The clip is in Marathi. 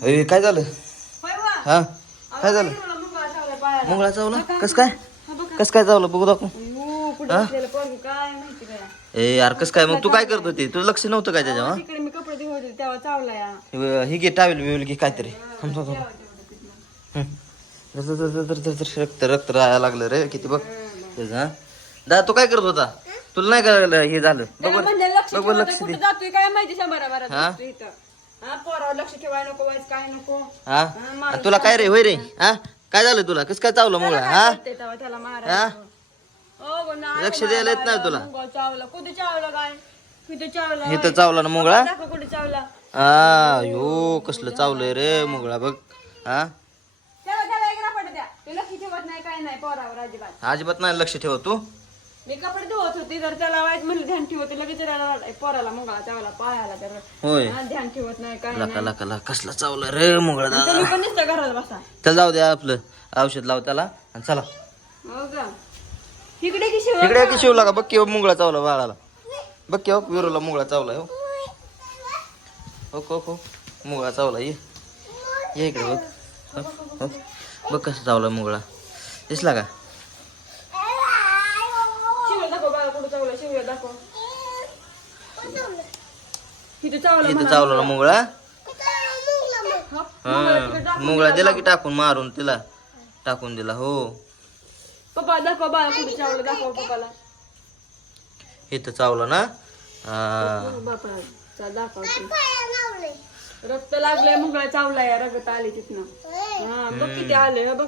अरे काय झालं. हा? काय झालं? मुंगळा चावला कस काय. कस काय चावलं? बघू दाखव. ए यार कस काय? मग तू काय करत होती? तुझं लक्ष नव्हतं काय त्याच्यावर तिकडे मी कपडे धुवत होते तेव्हा चावला या. हा? घे टावेल बिवेल घे काहीतरी. रक्त रक्त राहायला लागलं रे किती बघ. त्याचं, हा? दा तू काय करत होता? तुला नाही करायला हे झालं. बघ बघ लक्ष दे. काय माहिती हा? बारा इथं हा पोरावर लक्ष ठेवाय नको वाईच काय नको. हा? माणूस आणि तुला काय रे होय रे? हा? काय झालं तुला? कस काय चावलं मुंगळा त्याला हा? काय कळतंय तेव्हा त्याला मारायचं. ओ, गो, नाही लक्ष द्यायला येत नाही. तुला? चावला. कुठे चावला काय? कुठे चावला? इथं चावला ना मुंगळा? दाखव कुठे चावला. आ यो कसलं चावलंय रे मुंगळा बघ. हा? त्याला त्याला एक रापट द्या. ते लक्ष ठेवत नाही काय नाही पोरावर अजिबात. अजिबात नाही लक्ष ठेव तू? मी कपडे धुवत होती तर त्याला वाईट म्हणलं ध्यान ठेवत लगेच लागला. पोराला मुंगळा चावला पायाला तर होय. हा, ध्यान ठेवत नाही काय लका नाही. लका लका कसला चावला रे मुंगळा दादा. पण नुसतं घरात बसा. चल जाऊ द्या आपलं. औषध लाव त्याला आणि चला. हो का? इकडे की शिव? इकडे की शिवला का? बघ की मुंगळा चावला बाळाला. बघ की हो विरूला मुंगळा चावला हो. हो हो हो. मुंगळा चावला ये. ये इकडे बघ. हो, हो. बघ कसं चावला मुंगळा. दिसला का शिव दाखव बाळा कुठं चावला शिव दाखव इथे चावला इथं म्हणा. चावला ना मुंगळा? हो, मुंगळा दिला की टाकून मारून तिला. टाकून दिला हो. पप्पा दाखव बाळा कुठे चावलं दाखव पप्पाला. इथं चावला ना. बापा रक्त लागलंय मुंगळा चावलाय रगत आले तिथनं. हा बघ किती आले बघ.